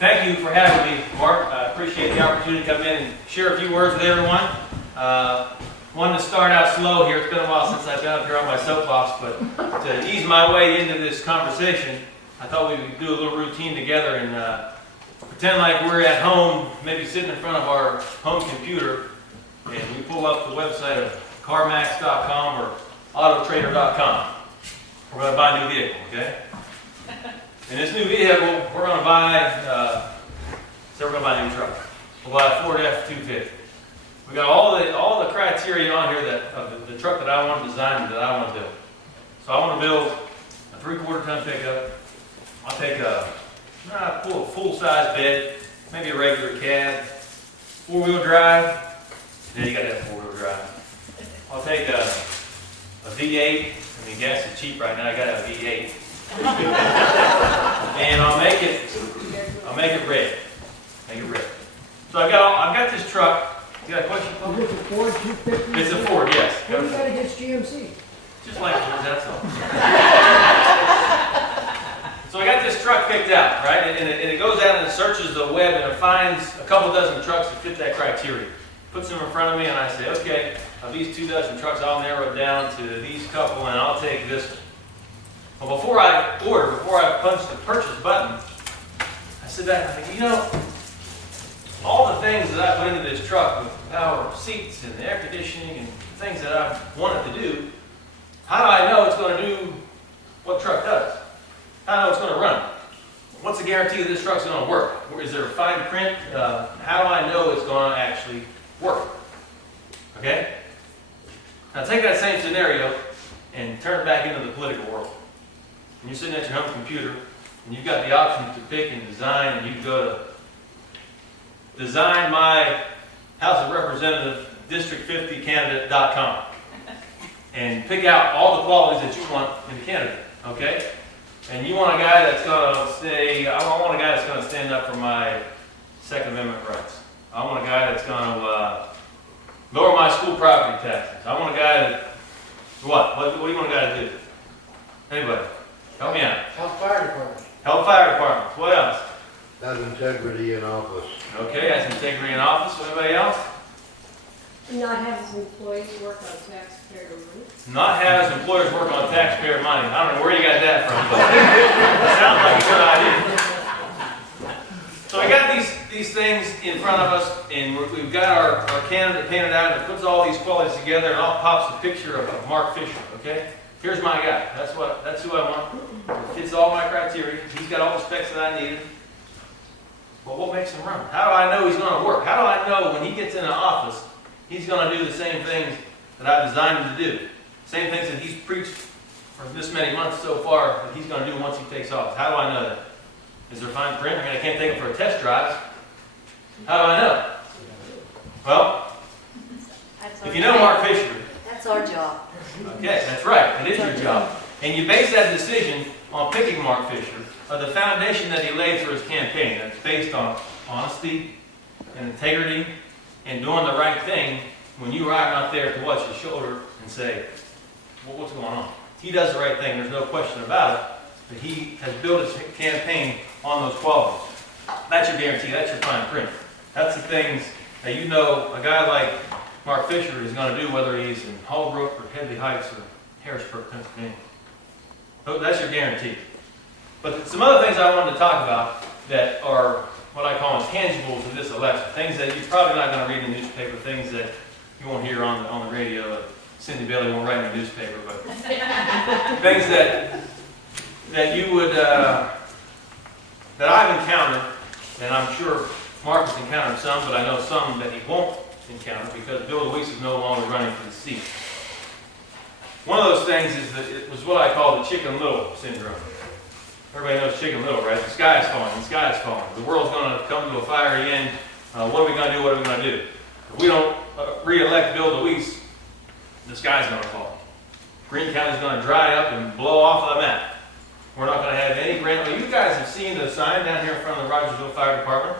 Thank you for having me, Mark. I appreciate the opportunity to come in and share a few words with everyone. Wanted to start out slow here. It's been a while since I've been up here on my soapbox, but to ease my way into this conversation, I thought we would do a little routine together and pretend like we're at home, maybe sitting in front of our home computer, and we pull up the website of carmax.com or autotrader.com. We're going to buy a new vehicle, okay? And this new vehicle, we're going to buy, we're going to buy a new truck. We'll buy a Ford F-250. We got all the criteria on here of the truck that I want to design and that I want to build. So I want to build a 3/4 ton pickup. I'll take a full-size bed, maybe a regular cab, 4-wheel drive. Yeah, you got to have 4-wheel drive. I'll take a V8. I mean, gas is cheap right now. I got to have a V8. And I'll make it red. Make it red. So I've got this truck. You got a question? Is this a Ford 250? It's a Ford, yes. What do you got against GMC? Just like Ford, that's all. So I got this truck picked out, right? And it goes out and it searches the web and it finds a couple dozen trucks that fit that criteria. Puts them in front of me and I say, okay, of these 2 dozen trucks, I'll narrow it down to these couple and I'll take this one. Well, before I punch the purchase button, I sit back and I think, all the things that I put into this truck with power seats and the air conditioning and things that I want it to do, how do I know it's going to do what the truck does? How do I know it's going to run? What's the guarantee that this truck's going to work? Is there a fine print? How do I know it's going to actually work? Okay? Now take that same scenario and turn it back into the political world. And you're sitting at your home computer and you've got the option to pick and design, and you can go to design my House of Representative District 50 candidate.com and pick out all the qualities that you want in a candidate, okay? And you want a guy that's going to say, I want a guy that's going to stand up for my Second Amendment rights. I want a guy that's going to lower my school property taxes. I want a guy that, what do you want a guy to do? Anybody? Help me out. Help fire department. Help fire department. What else? Has integrity in office. Okay, has integrity in office. Anybody else? Not have his employees work on taxpayer money. Not have his employers work on taxpayer money. I don't know where you got that from, but it sounds like a good idea. So we got these things in front of us, and we've got our candidate painted out, and it puts all these qualities together, and all pops a picture of Mark Fischer, okay? Here's my guy. That's who I want. Fits all my criteria. He's got all the specs that I needed. But what makes him run? How do I know he's going to work? How do I know when he gets in the office, he's going to do the same things that I designed him to do? Same things that he's preached for this many months so far that he's going to do once he takes office. How do I know that? Is there fine print? I mean, I can't take him for a test drive. How do I know? Well, if you know Mark Fischer. That's our job. Okay, that's right. It is your job. And you base that decision on picking Mark Fischer, the foundation that he laid for his campaign. That's based on honesty and integrity and doing the right thing when you are out there to watch his shoulder and say, well, what's going on? He does the right thing. There's no question about it. But he has built his campaign on those qualities. That's your guarantee. That's your fine print. That's the things that a guy like Mark Fischer is going to do, whether he's in Holbrook or Headley Heights or Harrisburg, Pennsylvania. So that's your guarantee. But some other things I wanted to talk about that are what I call intangibles of this election. Things that you're probably not going to read in the newspaper, things that you won't hear on the radio. Cindy Bailey won't write in the newspaper, but things that you would, that I've encountered, and I'm sure Mark has encountered some, but I know some that he won't encounter because Bill Luis is no longer running for the seat. One of those things is that it was what I call the Chicken Little syndrome. Everybody knows Chicken Little, right? The sky is falling, the sky is falling. The world's going to come to a fiery end. What are we going to do? What are we going to do? If we don't re-elect Bill Luis, the sky's going to fall. Greene County's going to dry up and blow off the map. We're not going to have any grant. Well, you guys have seen the sign down here in front of the Rogersville Fire Department.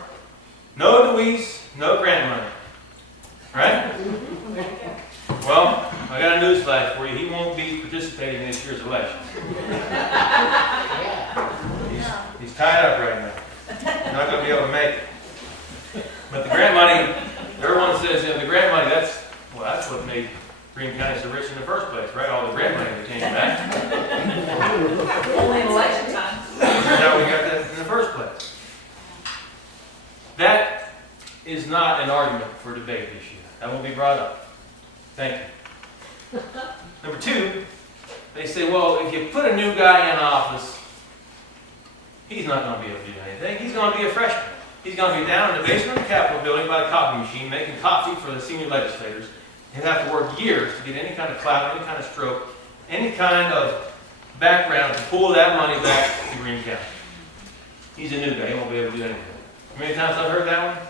No Luis, no grant money. Right? Well, I got a newsflash for you. He won't be participating in this year's election. He's tied up right now. No not gonna be able to make it. But the grant money, everyone says, the grant money, that's what made Greene County so rich in the first place, right? All the grant money that came back. Only in election time. That's how we got that in the first place. That is not an argument for debate this year. That won't be brought up. Thank you. Number two, they say, well, if you put a new guy in office, he's not going to be able to do anything. He's going to be a freshman. He's going to be down in the basement of the Capitol building by the coffee machine making coffee for the senior legislators. He'll have to work years to get any kind of clout, any kind of stroke, any kind of background to pull that money back to Greene County. He's a new guy. He won't be able to do anything. How many times I've heard that one?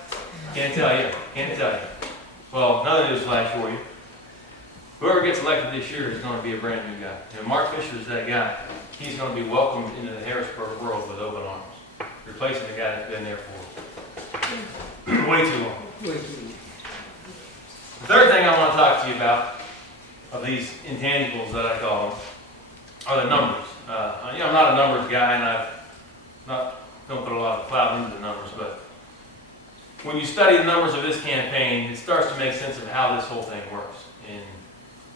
Can't tell you. Can't tell you. Well, another news flash for you. Whoever gets elected this year is going to be a brand new guy. And Mark Fischer is that guy. He's going to be welcomed into the Harrisburg world with open arms, replacing the guy that's been there for way too long. The third thing I want to talk to you about, of these intangibles that I call them, are the numbers. I'm not a numbers guy, and don't put a lot of clout into the numbers, but when you study the numbers of this campaign, it starts to make sense of how this whole thing works. And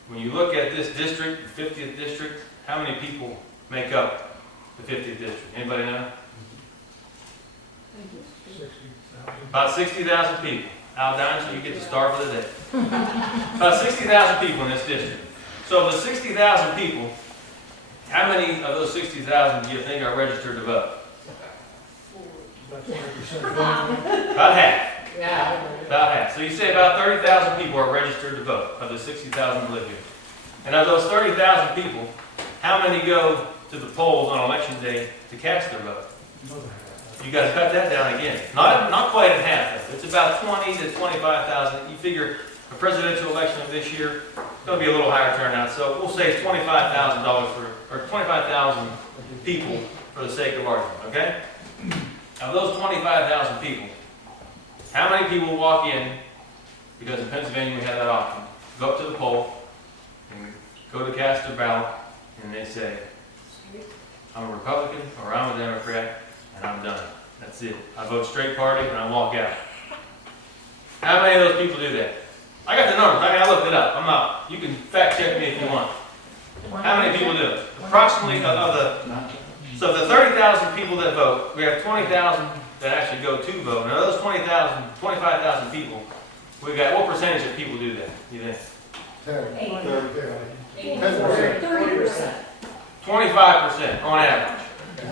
when you look at this district, the 50th district, how many people make up the 50th district? Anybody know? About 60,000 people. Al Dine, so you get the star for the day. About 60,000 people in this district. So of the 60,000 people, how many of those 60,000 do you think are registered to vote? About half. Yeah. About half. So you say about 30,000 people are registered to vote of the 60,000 that live here. And of those 30,000 people, how many go to the polls on election day to cast their vote? You got to cut that down again. Not quite in half. Though. It's about 20 to 25,000. You figure a presidential election of this year, it's going to be a little higher turnout. So we'll say it's $25,000 or 25,000 people for the sake of argument. Okay? Of those 25,000 people, how many people walk in, because in Pennsylvania we have that option, go up to the poll, and go to cast their ballot, and they say, I'm a Republican or I'm a Democrat, and I'm done. That's it. I vote straight party and I walk out. How many of those people do that? I got the numbers. I looked it up. You can fact check me if you want. How many people do it? Approximately so of the 30,000 people that vote, we have 20,000 that actually go to vote. And of those 25,000 people, we've got, what percentage of people do that, you think? 30%. 25% on average.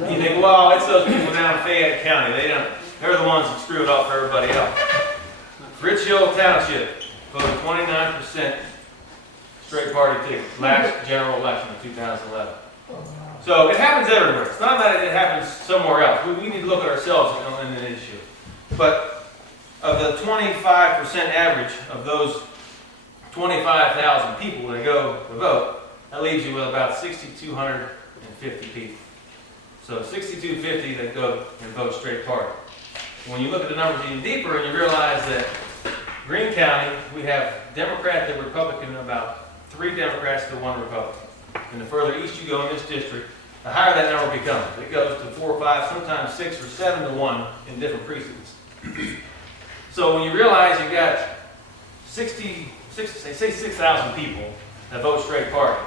You think, well, it's those people down in Fayette County. They're the ones that screw it up for everybody else. Rich Hill Township voted 29% straight party ticket last general election of 2011. So it happens everywhere. It's not that it happens somewhere else. We need to look at ourselves in the issue. But of the 25% average of those 25,000 people that go to vote, that leaves you with about 6,250 people. So 6,250 that go and vote straight party. When you look at the numbers even deeper and you realize that Greene County, we have Democrat to Republican, about 3 Democrats to 1 Republican. And the further east you go in this district, the higher that number becomes. It goes to 4 or 5, sometimes 6 or 7 to 1 in different precincts. So when you realize you've got 6,000 people that vote straight party,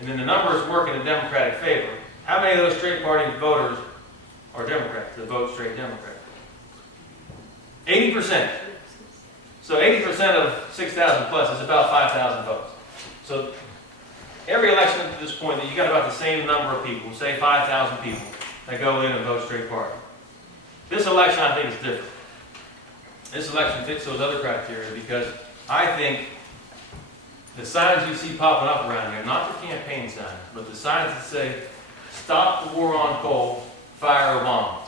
and then the numbers work in a Democratic favor, how many of those straight party voters are Democrats that vote straight Democrat? 80%. So 80% of 6,000 plus is about 5,000 votes. So every election up to this point, that you got about the same number of people, say 5,000 people, that go in and vote straight party. This election, I think, is different. This election fits those other criteria because I think the signs you see popping up around here, not the campaign signs, but the signs that say, stop the war on coal, fire Obama.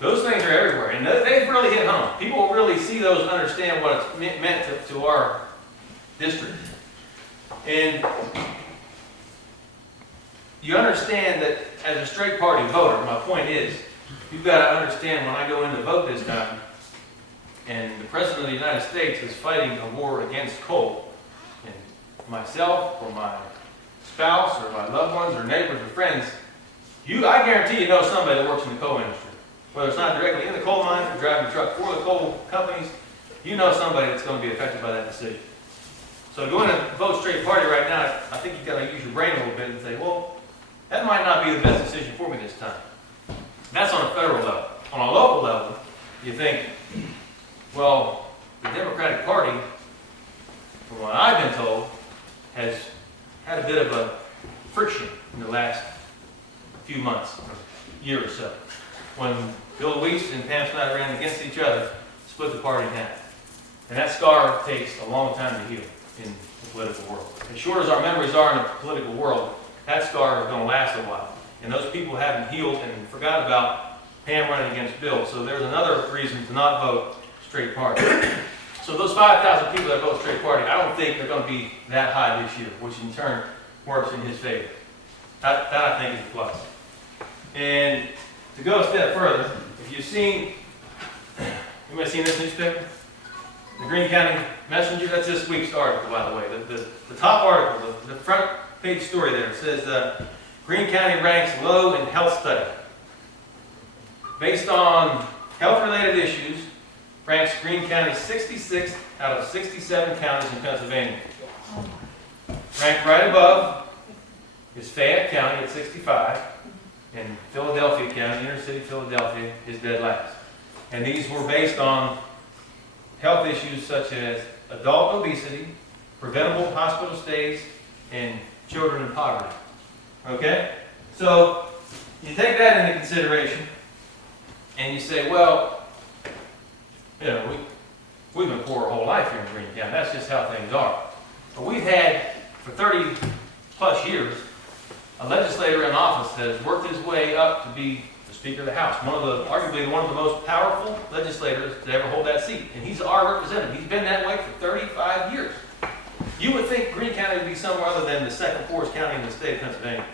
Those things are everywhere, and they've really hit home. People will really see those and understand what it's meant to our district. And you understand that as a straight party voter, my point is, you've got to understand when I go in to vote this time, and the President of the United States is fighting a war against coal, and myself or my spouse or my loved ones or neighbors or friends, I guarantee you know somebody that works in the coal industry. whether it's not directly in the coal mine or driving a truck for the coal companies, you know somebody that's going to be affected by that decision. So going to vote straight party right now, I think you got to use your brain a little bit and say, well, that might not be the best decision for me this time. That's on a federal level. On a local level, you think, well, the Democratic Party, from what I've been told, has had a bit of a friction in the last few months, year or so. When Bill Weiss and Pam Snyder ran against each other, split the party in half. And that scar takes a long time to heal in the political world. As short as our memories are in the political world, that scar is going to last a while. And those people haven't healed and forgot about Pam running against Bill. So there's another reason to not vote straight party. So those 5,000 people that vote straight party, I don't think they're going to be that high this year, which in turn works in his favor. That I think is a plus. And to go a step further, if you've seen, anybody seen this newspaper? The Greene County Messenger, that's this week's article, by the way. The top article, the front page story there, says Greene County ranks low in health study. Based on health-related issues, ranks Greene County 66th out of 67 counties in Pennsylvania. Ranked right above is Fayette County at 65, and Philadelphia County, inner city Philadelphia, is dead last. And these were based on health issues such as adult obesity, preventable hospital stays, and children in poverty. Okay? So, you take that into consideration, and you say, well, you know, we've been poor our whole life here in Greene County. That's just how things are. But we've had, for 30 plus years, a legislator in office that has worked his way up to be the Speaker of the House. Arguably one of the most powerful legislators to ever hold that seat. And he's our representative. He's been that way for 35 years. You would think Greene County would be somewhere other than the second poorest county in the state of Pennsylvania.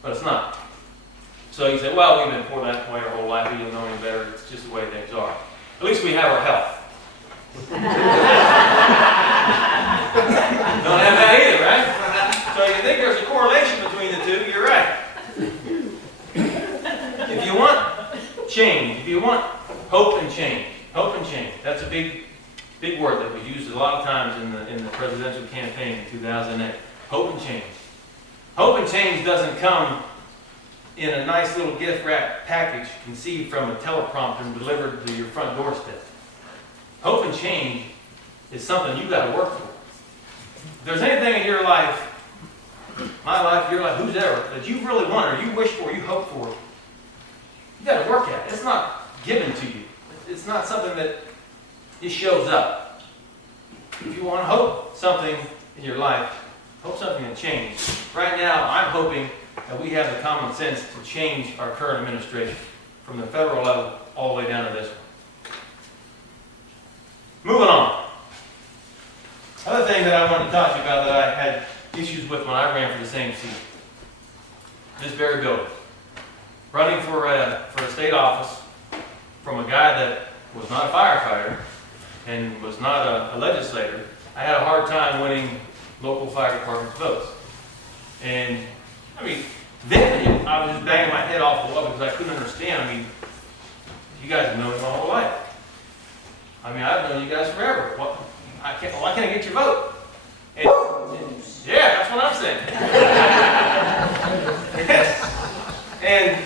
But it's not. So you say, well, we've been poor that way our whole life. We don't know any better. It's just the way things are. At least we have our health. Don't have that either, right? So you think there's a correlation between the two, you're right. If you want change, if you want hope and change, that's a big word that was used a lot of times in the presidential campaign in 2008. Hope and change. Hope and change doesn't come in a nice little gift wrap package conceived from a teleprompter and delivered to your front doorstep. Hope and change is something you got to work for. If there's anything in your life, my life, your life, who's ever, that you really want or you wish for, you hope for, you got to work at it. It's not given to you. It's not something that just shows up. If you want to hope something in your life, hope something will change. Right now, I'm hoping that we have the common sense to change our current administration from the federal level all the way down to this one. Moving on. Other thing that I wanted to talk to you about that I had issues with when I ran for the same seat. This very building. Running for a state office from a guy that was not a firefighter and was not a legislator, I had a hard time winning local fire department's votes. And I mean, then I was just banging my head off the wall because I couldn't understand. I mean, you guys have known me my whole life. I mean, I've known you guys forever. Why can't I get your vote? And, yeah, that's what I'm saying. and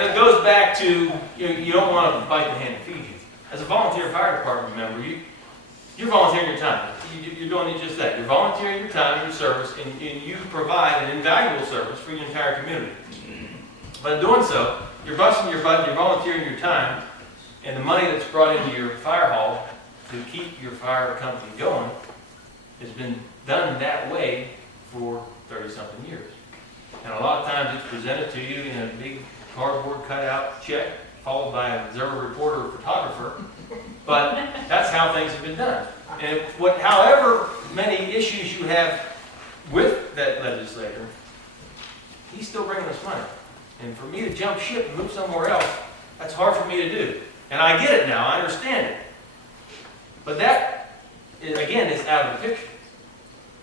it goes back to you don't want to bite the hand that feeds you. As a volunteer fire department member, you're volunteering your time. You're doing just that. You're volunteering your time, your service, and you provide an invaluable service for your entire community. But in doing so, you're busting your butt, you're volunteering your time, and the money that's brought into your fire hall to keep your fire company going has been done that way for 30-something years. And a lot of times it's presented to you in a big cardboard cutout check, followed by an observer reporter or photographer. But that's how things have been done. And however many issues you have with that legislator, he's still bringing us money. And for me to jump ship and move somewhere else, that's hard for me to do. And I get it now, I understand it. But that, again, is out of the picture.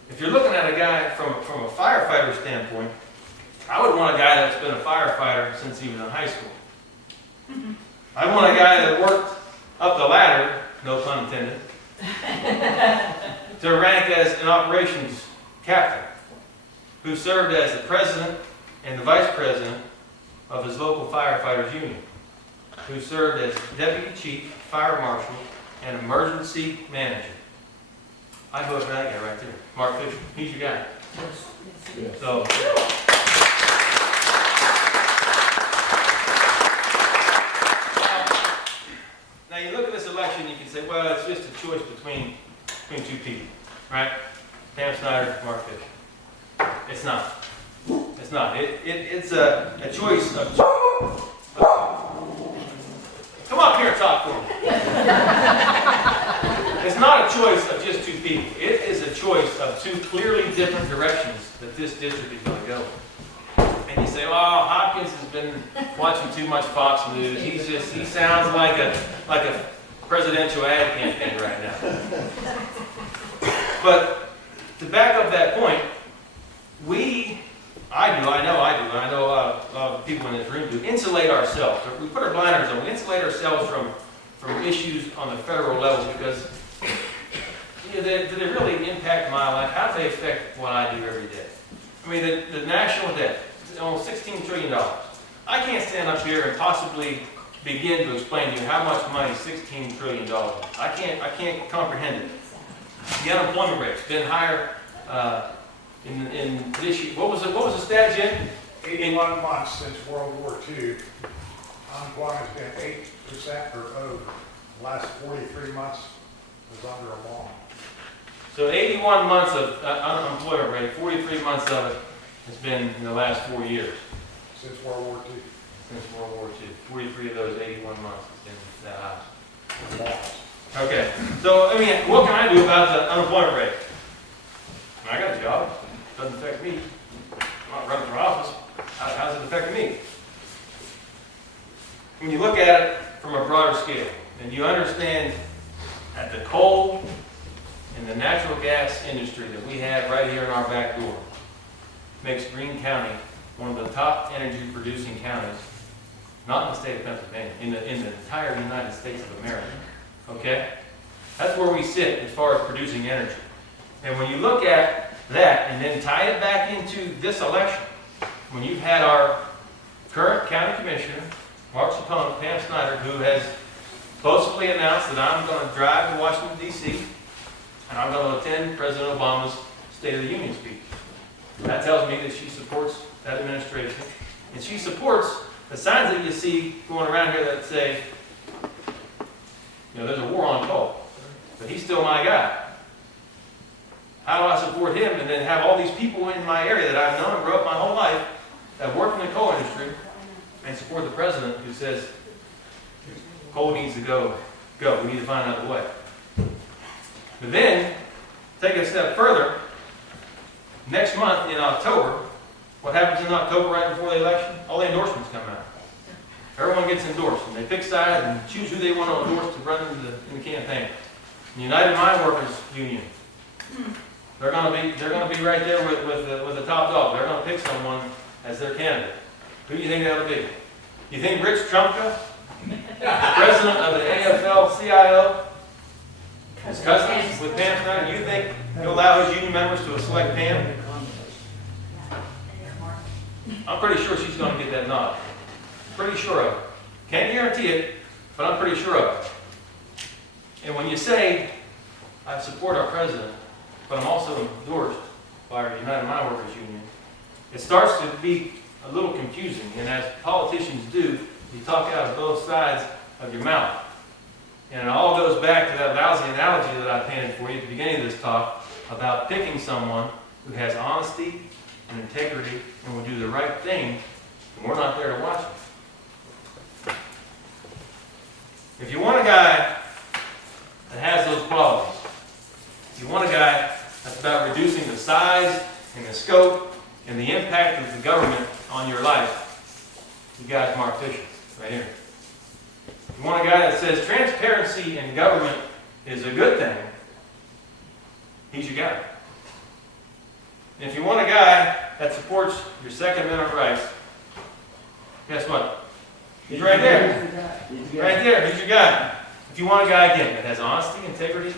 If you're looking at a guy from a firefighter standpoint, I would want a guy that's been a firefighter since he was in high school. I want a guy that worked up the ladder, no pun intended, to rank as an operations captain, who served as the president and the vice president of his local firefighters union, who served as deputy chief, fire marshal, and emergency manager. I vote for that guy right there, Mark Fischer. He's your guy. So. Now you look at this election, you can say, well, it's just a choice between two people, right? Pam Snyder, Mark Fischer. It's not. It's not. It's a choice of. Come up here and talk for me. It's not a choice of just two people. It is a choice of two clearly different directions that this district is going to go. And you say, oh, Hopkins has been watching too much Fox News. He sounds like a presidential ad campaign right now. But to back up that point, I know a lot of people in this room do, insulate ourselves. We put our blinders on. We insulate ourselves from issues on the federal level because do they really impact my life? How do they affect what I do every day? I mean, the national debt, almost $16 trillion. I can't stand up here and possibly begin to explain to you how much money $16 trillion. I can't comprehend it. The unemployment rate's been higher in this year. What was the stat, Jim? 81 months since World War II. Unemployment's been 8% or over. The last 43 months was under a bomb. So 81 months of unemployment rate, 43 months of it has been in the last 4 years. Since World War II. Since World War II. 43 of those 81 months has been that high. Okay, so I mean, what can I do about the unemployment rate? I got a job. Doesn't affect me. I'm not running for office. How's it affect me? When you look at it from a broader scale, and you understand that the coal and the natural gas industry that we have right here in our back door makes Greene County one of the top energy producing counties, not in the state of Pennsylvania, in the entire United States of America. Okay? That's where we sit as far as producing energy. And when you look at that and then tie it back into this election, when you've had our current county commissioner, Mark's opponent, Pam Snyder, who has boastfully announced that I'm going to drive to Washington, D.C., and I'm going to attend President Obama's State of the Union speech. That tells me that she supports that administration. And she supports the signs that you see going around here that say, there's a war on coal, but he's still my guy. How do I support him and then have all these people in my area that I've known and grew up my whole life that work in the coal industry and support the president who says coal needs to go. We need to find another way. But then, take it a step further. Next month in October, what happens in October right before the election? All the endorsements come out. Everyone gets endorsed, and they pick sides and choose who they want to endorse to run in the campaign. The United Mine Workers Union, they're going to be right there with the top dog. They're going to pick someone as their candidate. Who do you think that'll be? You think Rich Trumka, president of the AFL-CIO, his cousins with Pam Snyder, you think he'll allow his union members to select Pam? I'm pretty sure she's going to get that nod. Pretty sure of it. Can't guarantee it, but I'm pretty sure of it. And when you say, I support our president, but I'm also endorsed by our United Mine Workers Union, it starts to be a little confusing. And as politicians do, you talk out of both sides of your mouth. And it all goes back to that lousy analogy that I painted for you at the beginning of this talk about picking someone who has honesty and integrity and will do the right thing, and we're not there to watch it. If you want a guy that has those qualities, if you want a guy that's about reducing the size and the scope and the impact of the government on your life, you got Mark Fischer right here. If you want a guy that says transparency in government is a good thing, he's your guy. And if you want a guy that supports your Second Amendment rights, guess what? He's right there. Right there, he's your guy. If you want a guy, again, that has honesty, integrity,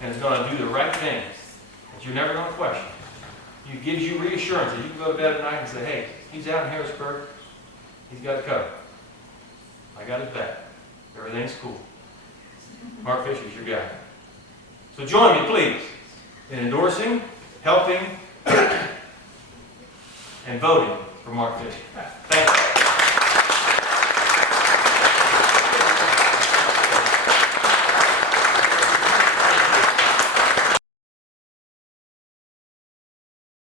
and is going to do the right things, that you're never going to question, he gives you reassurance that you can go to bed at night and say, hey, he's out in Harrisburg, he's got it covered. I got his back. Everything's cool. Mark Fisher's your guy. So join me, please, in endorsing, helping, and voting for Mark Fisher.